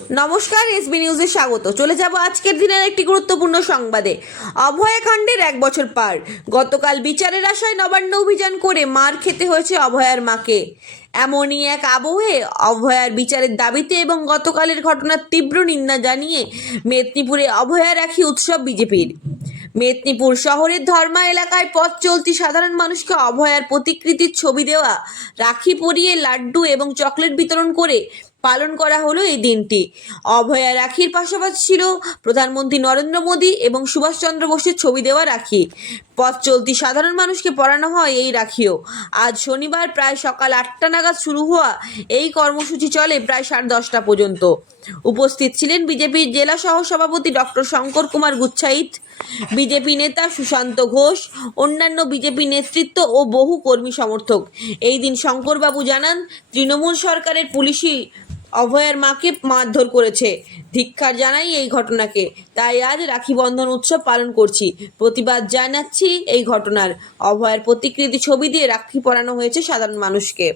নমস্কার, এসবি নিউজে স্বাগত। চলে যাব আজকের দিনের একটি গুরুত্বপূর্ণ সংবাদে। অভয়াকাণ্ডের 1 বছর পার। গতকাল বিচারের আশায় নবান্ন অভিযান করে মার খেতে হয়েছে অভয়ার মাকে। এমনই এক আবহে অভয়ার বিচারের দাবিতে এবং গতকালের ঘটনার তীব্র নিন্দা জানিয়ে মেদিনীপুরে অভয়া রাখি উৎসব বিজেপির। মেদিনীপুর শহরের ধর্মা এলাকায় পথ চলতি সাধারণ মানুষকে অভয়ার প্রতিকৃতির ছবি দেওয়া, রাখি পরিয়ে লাড্ডু এবং চকলেট বিতরণ করে পালন করা হলো এই দিনটি। অভয়া রাখির পাশাপাশি ছিল প্রধানমন্ত্রী নরেন্দ্র মোদী এবং সুভাষচন্দ্র বোসের ছবি দেওয়া রাখি। পথ চলতি সাধারণ মানুষকে পরানো হয় এই রাখিও। আজ শনিবার প্রায় সকাল 8টা নাগাদ শুরু হওয়া এই কর্মসূচি চলে প্রায় 10:30 পর্যন্ত। উপস্থিত ছিলেন বিজেপির জেলা সহ সভাপতি ডক্টর শঙ্কর কুমার গুচ্ছাইত, বিজেপি নেতা সুশান্ত ঘোষ, অন্যান্য বিজেপি নেতৃত্ব ও বহু কর্মী সমর্থক। এই দিন শঙ্করবাবু জানান, তৃণমূল সরকারের পুলিশই অভয়ার মাকে মারধর করেছে। ধিক্কার জানাই এই ঘটনাকে, তাই আজ রাখি বন্ধন উৎসব পালন করছি। প্রতিবাদ জানাচ্ছি এই ঘটনার। অভয়ার প্রতিকৃতি ছবি দিয়ে রাখি পরানো হয়েছে সাধারণ মানুষকে।